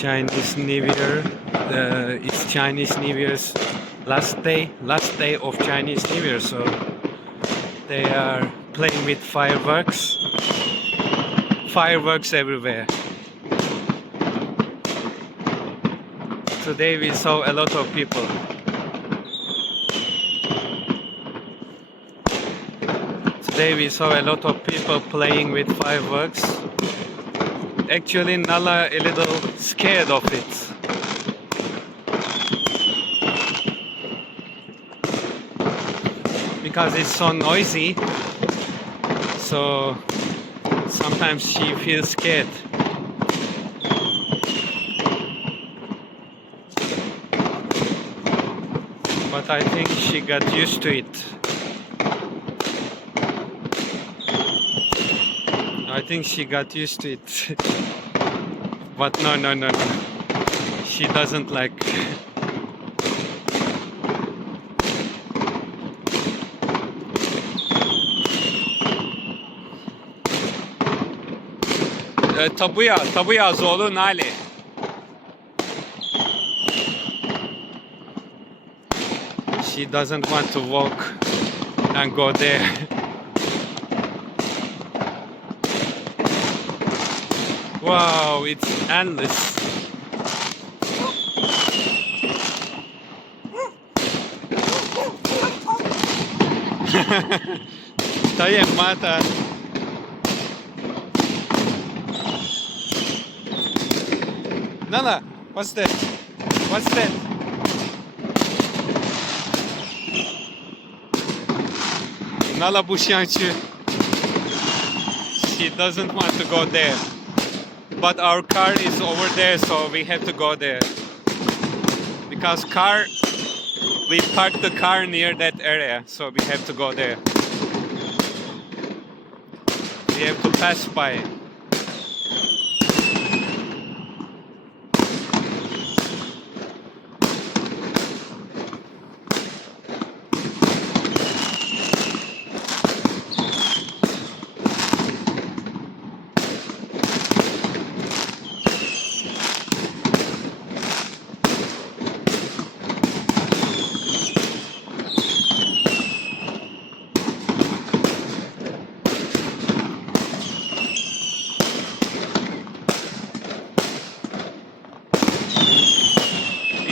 Chinese New Year. It's Chinese New Year's last day of Chinese New Year. So they are playing with fireworks everywhere. Today we saw a lot of people. Today we saw a lot of people playing with fireworks. Actually, Nala a little scared of it. Because it's so noisy. So sometimes she feels scared. But I think she got used to it. I think she got used to it. But no. She doesn't like. Tabuya Zolu Nali. She doesn't want to walk and go there. Wow, it's endless. Tayo mata. Nala, what's that? What's that? Nala Bushianchu. She doesn't want to go there. But our car is over there, so we have to go there. Because we parked the car near that area, so we have to go there. We have to pass by.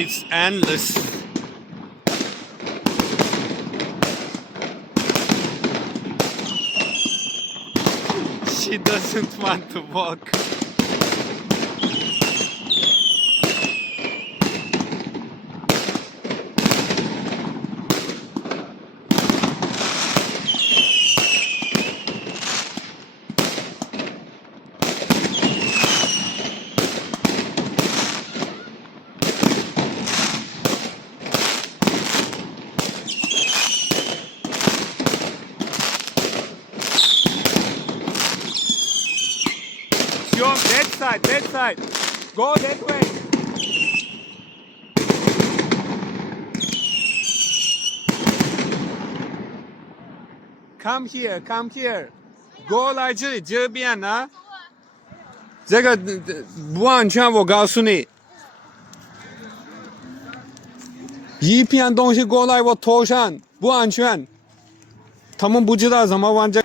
It's endless. She doesn't want to walk. That side. Go that way. Come here. Go 来这边啊。这个不安全，我告诉你。一片东西过来我头上，不安全。他们不知道怎么玩这。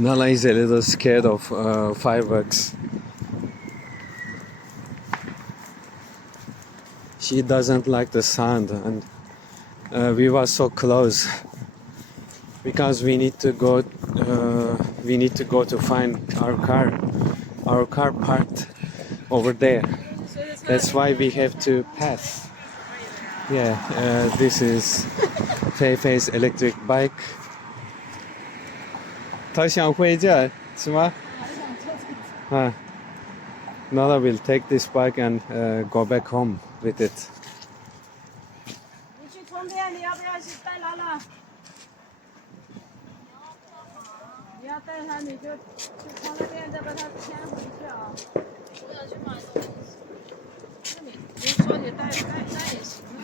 Nala is a little scared of fireworks. She doesn't like the sound, and we were so close. because we need to go. We need to go to find our car. Our car parked over there. That's why we have to pass. Yeah, this is Fei Fei's electric bike. 他想回家是吗？啊。Nala will take this bike and go back home with it. 你去充电，你要不要去带姥姥？你要带他，你就去充个电，再把他牵回去啊。我要去买东西。你说你带也行啊，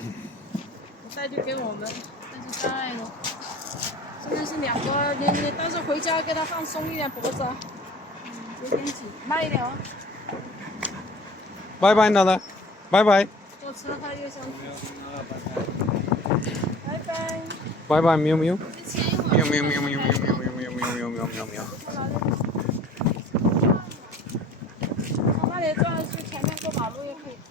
你带就给我们，那就带咯。现在是2个，你到时候回家给他放松一点脖子，有点紧，慢一点哦。Bye bye Nala. Bye bye. 坐车他又想。拜拜。Bye bye 喵喵。喵喵喵喵喵喵喵喵喵喵喵喵喵。往那里转，去前面过马路也可以转。